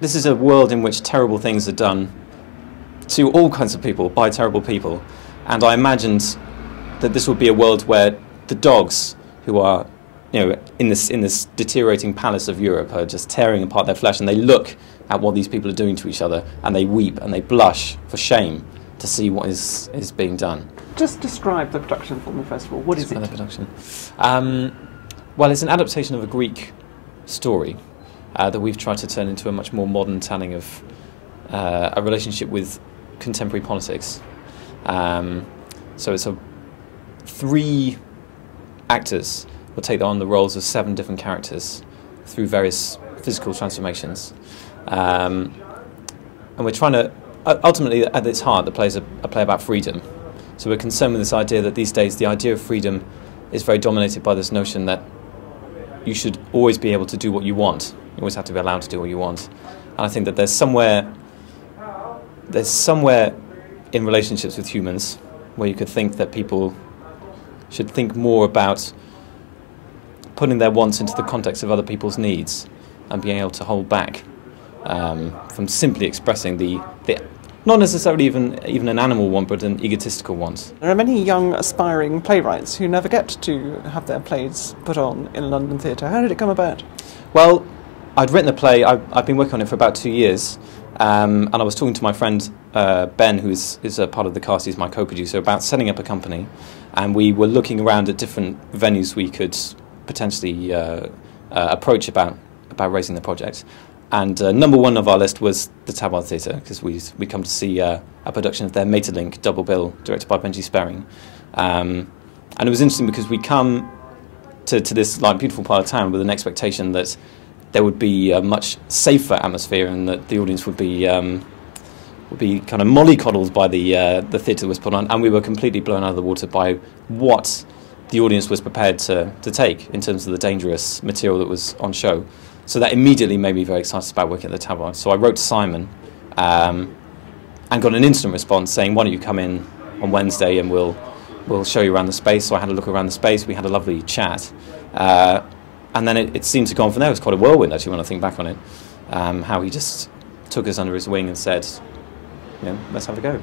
this is a world in which terrible things are done to all kinds of people by terrible people, and I imagined that this would be a world where the dogs who are, in this deteriorating palace of Europe are just tearing apart their flesh, and they look at what these people are doing to each other, and they weep and they blush for shame to see what is being done. Just describe the production for me, first of all. What is it? The production. Well, it's an adaptation of a Greek story that we've tried to turn into a much more modern telling of a relationship with contemporary politics. So it's 3 actors will take on the roles of 7 different characters through various physical transformations. And we're trying to, ultimately at its heart, the play is a play about freedom. So we're concerned with this idea that these days the idea of freedom is very dominated by this notion that you should always be able to do what you want. You always have to be allowed to do what you want. And I think that there's somewhere in relationships with humans where you could think that people should think more about putting their wants into the context of other people's needs and being able to hold back from simply expressing the not necessarily even an animal want, but an egotistical want. There are many young aspiring playwrights who never get to have their plays put on in a London theatre. How did it come about? Well, I'd written a play. I've been working on it for about 2 years, and I was talking to my friend Ben, who is a part of the cast. He's my co-producer, about setting up a company, and we were looking around at different venues we could potentially approach about raising the project. And number 1 of our list was the Tabard Theatre, because we come to see a production of their Maeterlinck double bill, directed by Benji Sperring. And it was interesting because we come to this beautiful part of town with an expectation that there would be a much safer atmosphere and that the audience would be kind of mollycoddled by the theatre that was put on, and we were completely blown out of the water by what the audience was prepared to take in terms of the dangerous material that was on show. So that immediately made me very excited about working at the Tabard. So I wrote to Simon and got an instant response saying, why don't you come in on Wednesday and we'll show you around the space. So I had a look around the space, we had a lovely chat. And then it seemed to go on from there. It was quite a whirlwind, actually, when I think back on it. How he just took us under his wing and said, let's have a go.